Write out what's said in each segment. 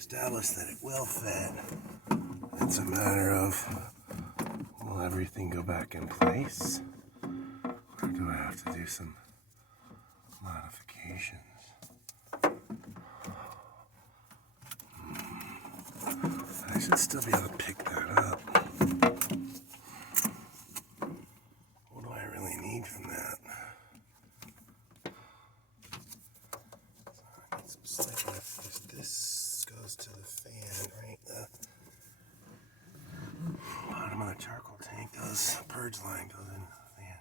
established that it will fit. It's a matter of, will everything go back in place? Or do I have to do some modifications? I should still be able to pick that up. What do I really need from that? So I need some stickers. This goes to the fan, right? The bottom of the charcoal tank, the purge line goes into the fan.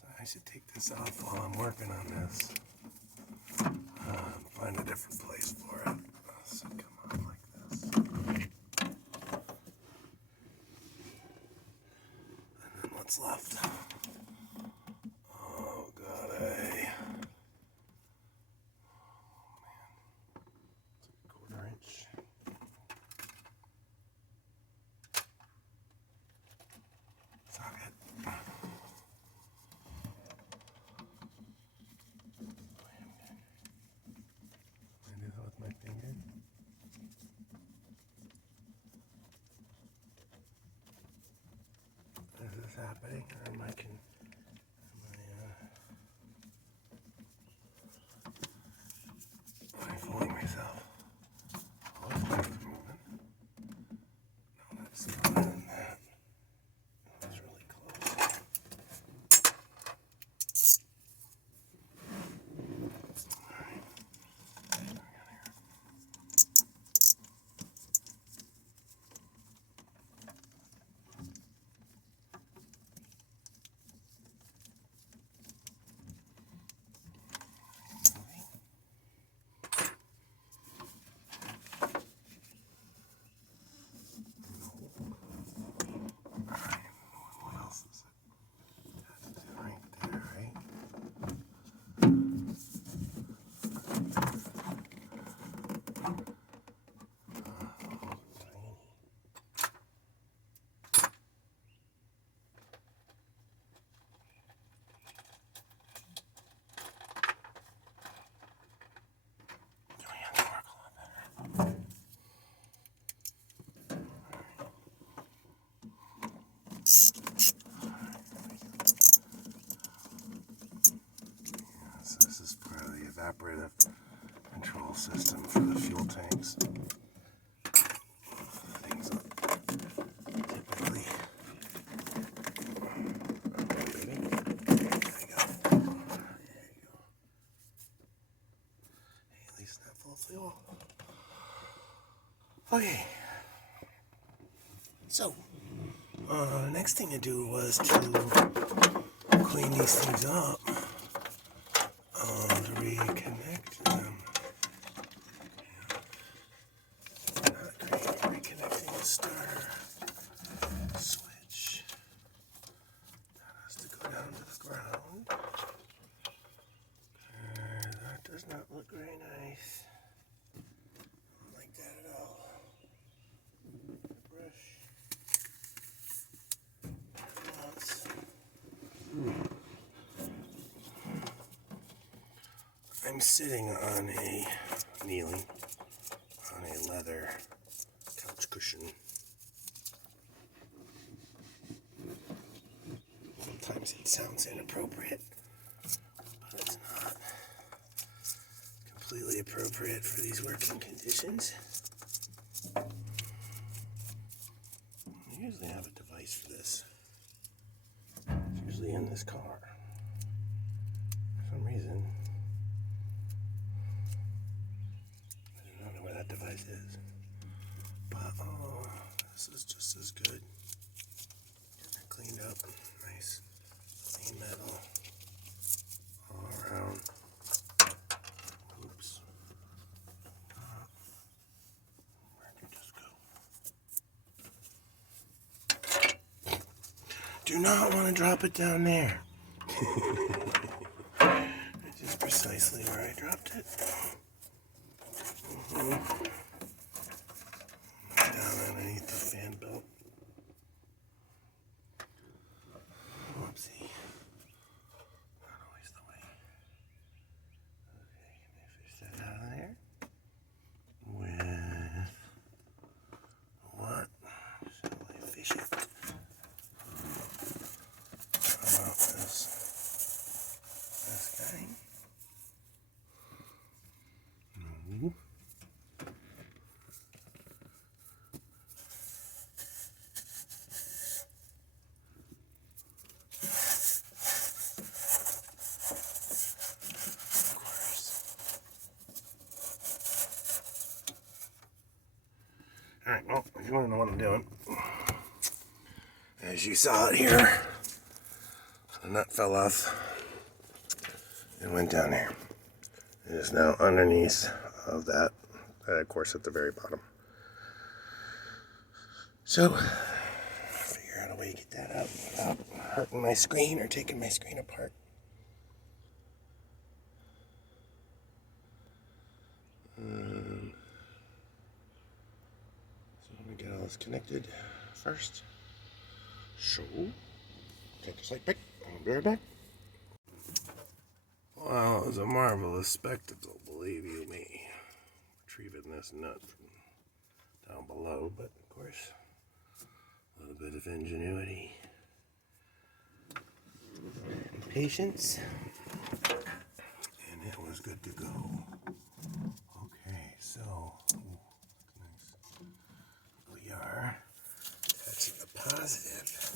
So I should take this off while I'm working on this. Find a different place for it. So come on like this. And then what's left? Oh, God, oh, man. It's a 1/4 inch. Socket. I do that with my finger. Is this happening? Or am I fooling myself? Oh, it's moving. No, that's smaller than that. That was really close. Alright. What else is it? That's it right there, right? My hands work a lot better. So this is part of the evaporative control system for the fuel tanks. Things typically. There you go. Hey, at least not full of fuel. Okay. So, next thing to do was to clean these things up. To reconnect them. Not reconnecting the starter switch. That has to go down to the ground. That does not look very nice. Don't like that at all. Brush. I'm sitting on kneeling on a leather couch cushion. Sometimes it sounds inappropriate, but it's not completely appropriate for these working conditions. I usually have a device for this. It's usually in this car. For some reason, I don't know where that device is. But, oh, this is just as good. Getting it cleaned up. Nice. Clean metal. All around. Oops. Where'd you just go? Do not want to drop it down there. Which is precisely where I dropped it. Down underneath the fan belt. Whoopsie. Not always the way. Okay, can I fish that out of there? With Fine. No. Alright, well, if you want to know what I'm doing, as you saw it here, the nut fell off and went down here. It is now underneath of that, of course, at the very bottom. So, figure out a way to get that out without hurting my screen or taking my screen apart. So I'm going to get all this connected first. So, take a slight break. I'll be right back. Well, it was a marvelous spectacle, believe you me. Retrieving this nut from down below, but of course, a little bit of ingenuity and patience, and it was good to go. Okay, so nice. We are touching the positive side.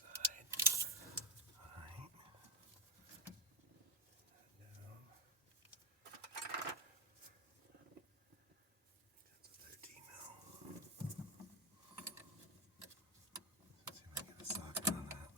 All right. Down. That's a 13 mil. Let's see if I can get a socket on that.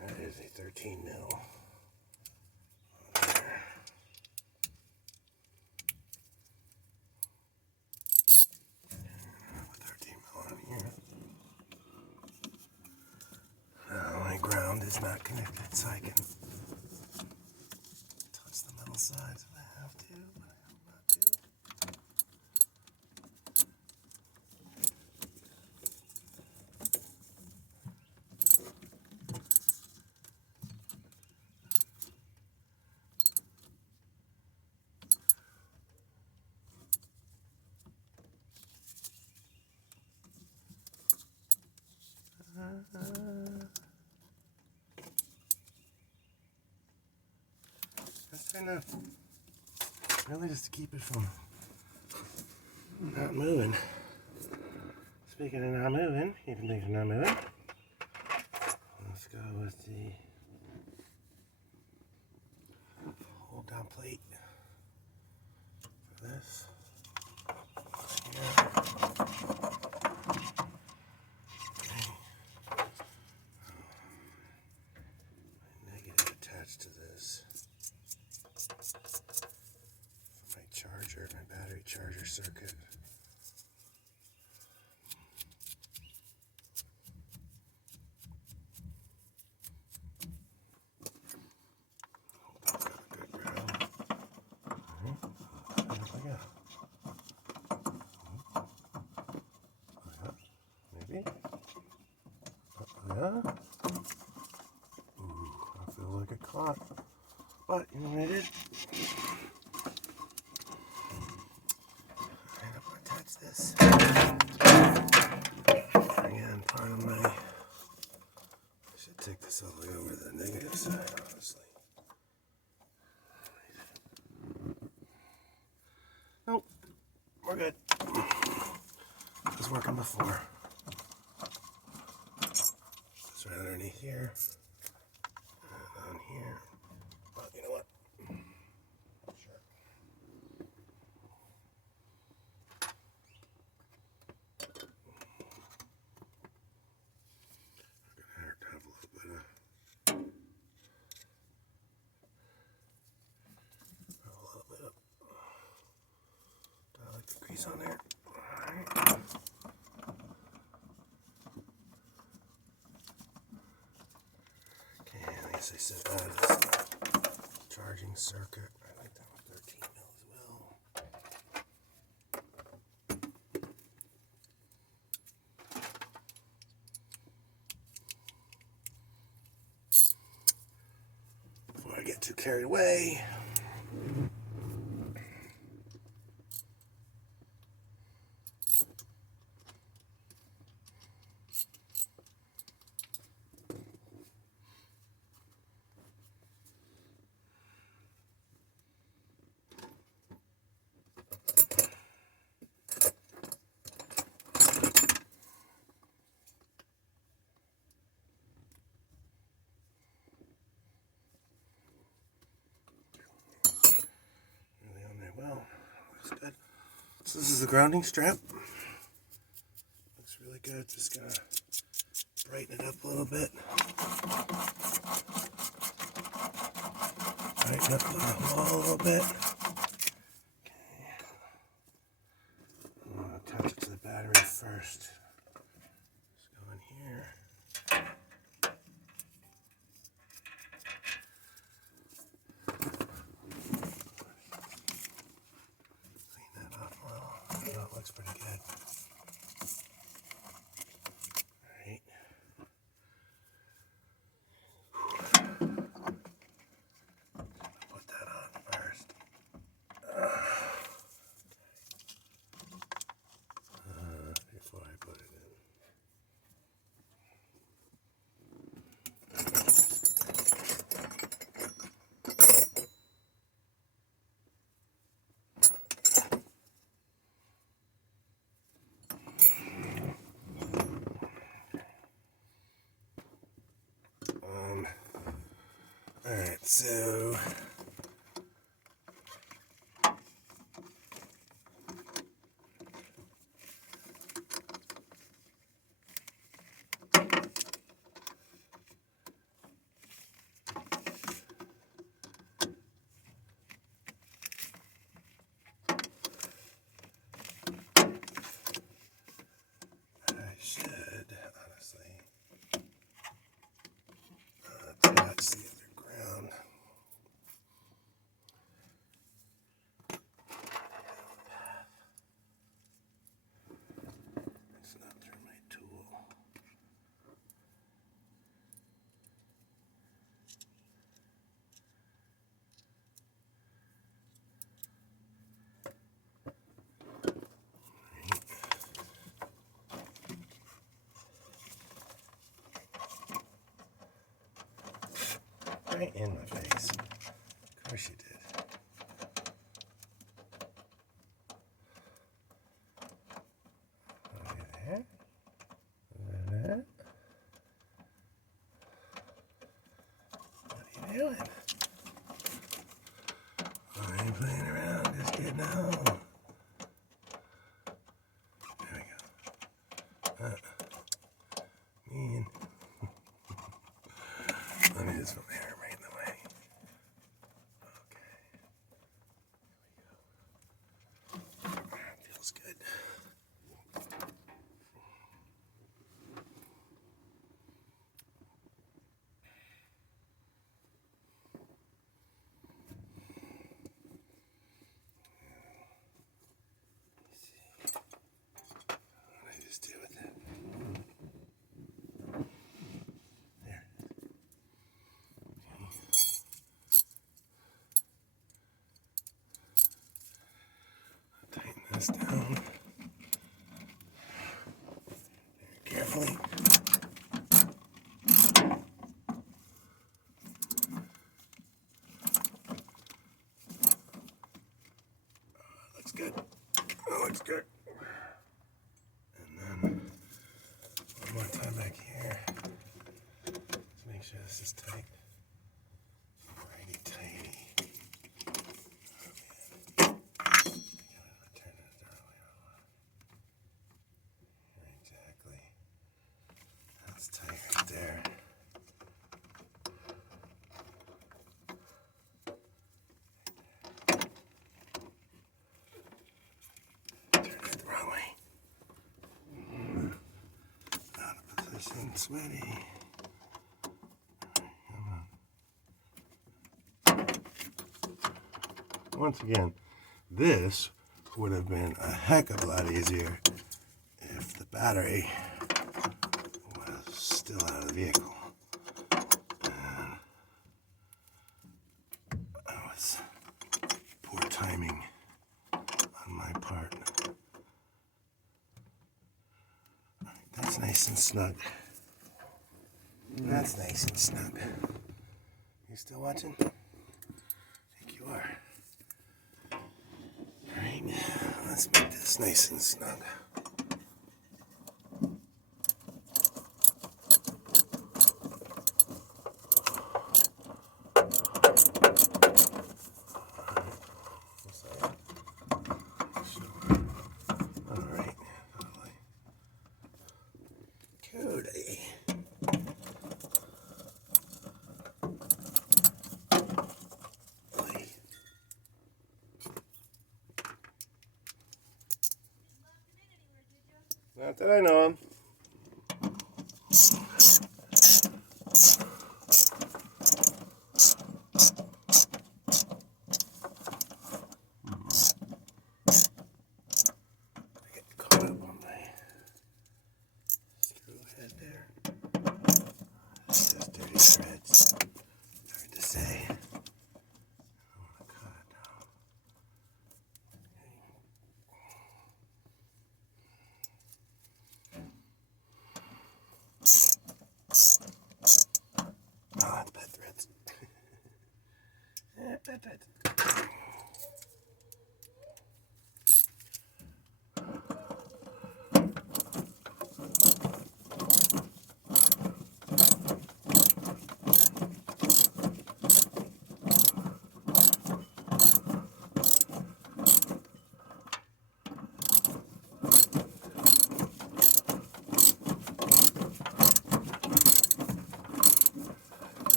That is a 13 mil. There. A 13 mil on here. Now my ground is not connected, so I can touch the metal sides if I have to, but I hope not to. That's trying to really just to keep it from not moving. Speaking of not moving, even things are not moving. Let's go with the hold down plate for this. Here. Negative attached to this. My charger, my battery charger circuit. Hope that's got a good ground. Maybe. Yeah. Ooh, I feel like it caught. But you know what I did? I'm gonna attach this. Again, part of my. I should take this all the way over to the negative side, honestly. Nope, we're good. It was working before. It's right underneath here. And down here. But you know what? Sure. I'm gonna have a little bit of do I like the grease on there? Alright. Okay, I guess I said this. charging circuit. I like that with 13 mil as well. Before I get too carried away. Well, looks good. So this is the grounding strap. Looks really good. Just gonna brighten it up a little bit. Brighten up the wall a little bit. Okay. I'm gonna attach it to the battery first. Let's go in here. Looks pretty good. Alright. Put that on first. Before I put it in. Alright, so I should honestly attach the underground. It's not through my tool. Right in my face. Of course you did. Over there. Over there. What are you doing? I ain't playing around, just getting home. There we go. Mean. Let me just put my hair right in the way. Okay. Here we go. Feels good. What did I just do with it? There. Tighten this down. Very carefully. Looks good. Oh, looks good. And then one more time back here. Just make sure this is tight. Righty tighty. Oh man. I gotta turn it the other way around. Exactly. That's tight right there. Turn it the wrong way. Out of position, sweaty. Come on. once again, this would have been a heck of a lot easier if the battery was still out of the vehicle. And that was poor timing on my part. That's nice and snug. That's nice and snug. You still watching? I think you are. Alright, let's make this nice and snug. Alright, Cody. Not that I know of. I get caught up on my screw head there. It's just dirty threads. Hard to say. I want to cut it down. Oh, that's bad threads. Yeah, bad threads.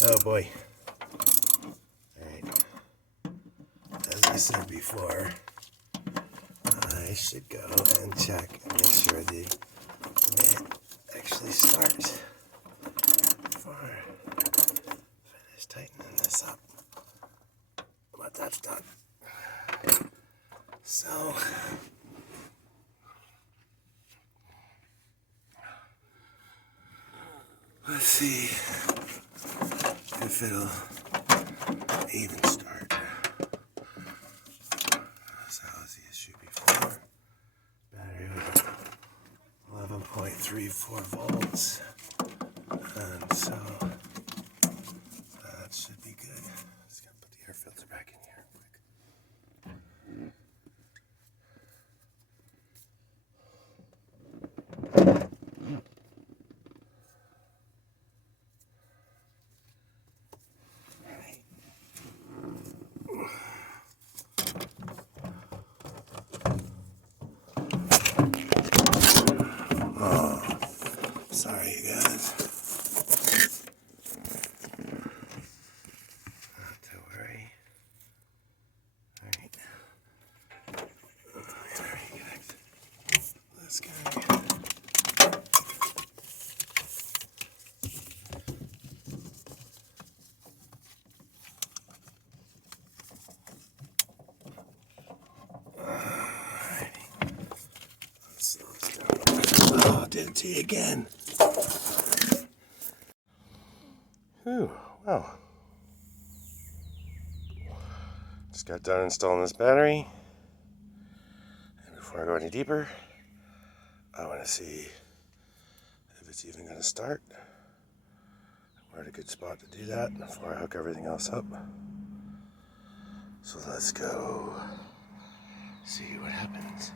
Oh boy. Alright. As I said before, I should go and check and make sure the lid actually starts before I finish tightening this up. But that's done. So let's see if it'll even start. So that was the issue before. Battery was 11.34 volts. And so that should be good. Just gonna put the air filter back in here quick. Sorry, you guys. Not to worry. Alright. Alright, guys. This guy. Oh, did it to you again. Ooh, wow. Just got done installing this battery. And before I go any deeper, I want to see if it's even going to start. We're at a good spot to do that before I hook everything else up. So let's go see what happens.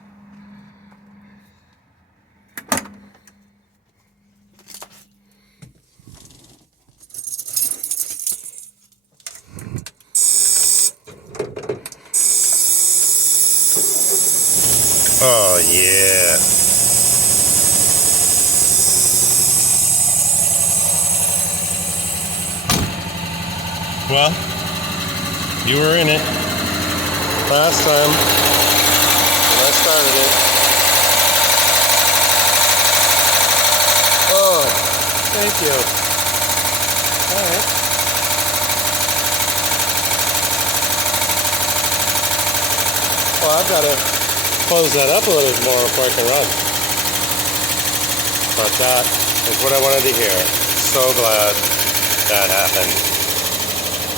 Oh yeah. Well, you were in it last time when I started it. Oh, thank you. All right. I've got to close that up a little bit more before I can run. But that is what I wanted to hear. So glad that happened.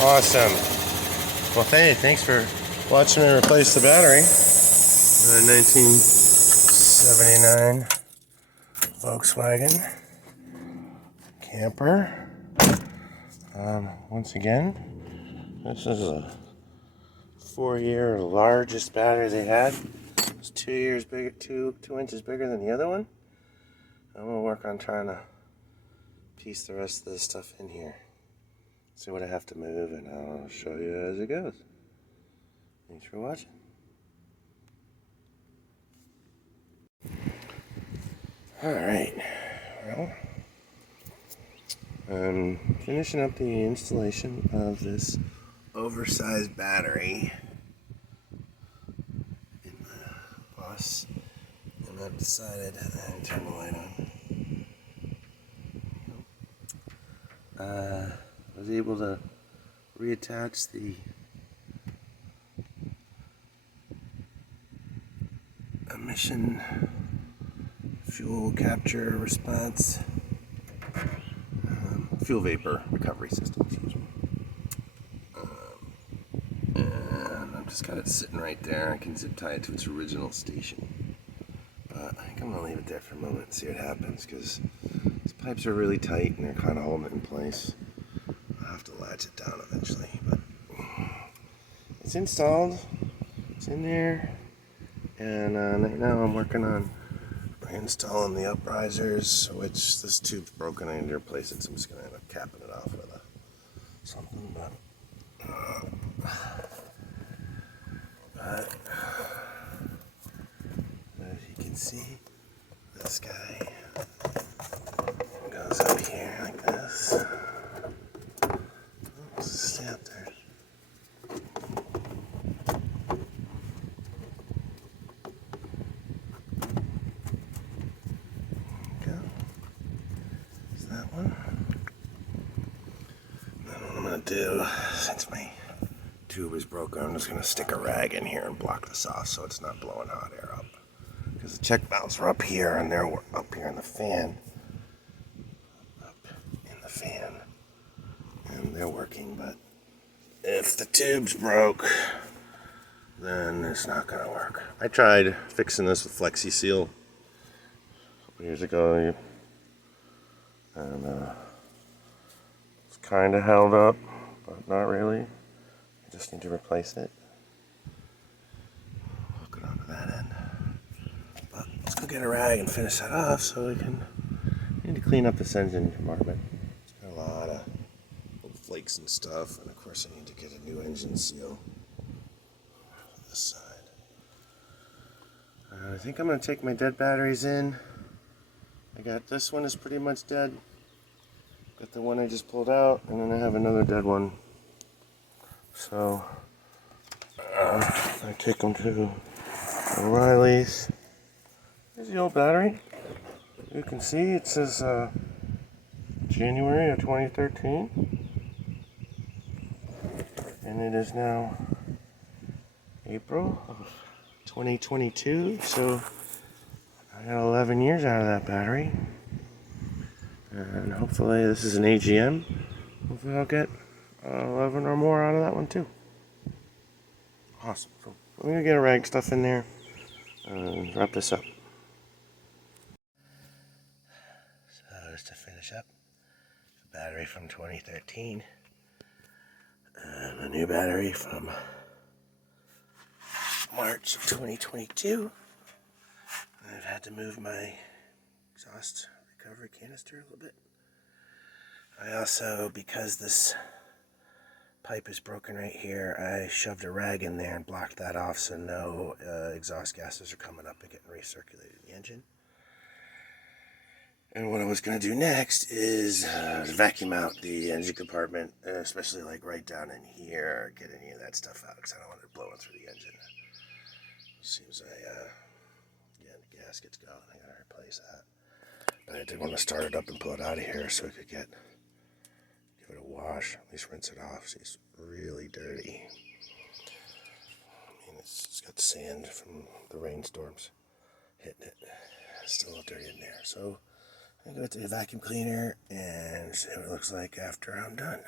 Awesome. Well, thanks for watching me replace the battery. 1979 Volkswagen camper. Once again, this is a 4-year largest battery they had. It's 2 years bigger, 2 inches bigger than the other one. I'm gonna work on trying to piece the rest of this stuff in here. See what I have to move, and I'll show you as it goes. Thanks for watching. Alright, well, I'm finishing up the installation of this oversized battery in the bus, and I've decided to turn the light on. I was able to reattach the emission fuel capture response, fuel vapor recovery system, excuse me. And I've just got it sitting right there. I can zip tie it to its original station. But I think I'm going to leave it there for a moment and see what happens, because these pipes are really tight and they're kind of holding it in place. I'll have to latch it down eventually. But it's installed. It's in there. And right now I'm working on installing the uprisers, which this tube's broken. I need to replace it, so I'm just going to end up capping it off with something. But as you can see, this guy goes up here like this. Oops, stay up there. Do, since my tube is broken, I'm just going to stick a rag in here and block this off so it's not blowing hot air up, because the check valves are up here and they're up here in the fan, and they're working. But if the tube's broke, then it's not going to work. I tried fixing this with Flexi Seal a couple years ago, and it's kind of held up, but not really. I just need to replace it. Hook it onto that end. But let's go get a rag and finish that off so we can. I need to clean up this engine compartment. It's got a lot of little flakes and stuff, and of course I need to get a new engine seal on this side. I think I'm going to take my dead batteries in. I got this one is pretty much dead. Got the one I just pulled out, and then I have another dead one. So I take them to O'Reilly's. Here's the old battery. You can see it says January of 2013, and it is now April of 2022. So I got 11 years out of that battery. And hopefully this is an AGM. Hopefully I'll get 11 or more out of that one too. Awesome. So I'm going to get a rag stuff in there and wrap this up. So just to finish up, the battery from 2013 and a new battery from March of 2022. I've had to move my exhaust recovery canister a little bit. I also, because this pipe is broken right here, I shoved a rag in there and blocked that off so no exhaust gases are coming up and getting recirculated in the engine. And what I was going to do next is vacuum out the engine compartment, especially like right down in here, get any of that stuff out, because I don't want it blowing through the engine. As soon as the gasket's going, I gotta replace that. But I did want to start it up and pull it out of here so I could give it a wash, at least rinse it off. See, it's really dirty. I mean, it's got sand from the rainstorms hitting it. It's still a little dirty in there. So I'm going to go to the vacuum cleaner and see what it looks like after I'm done.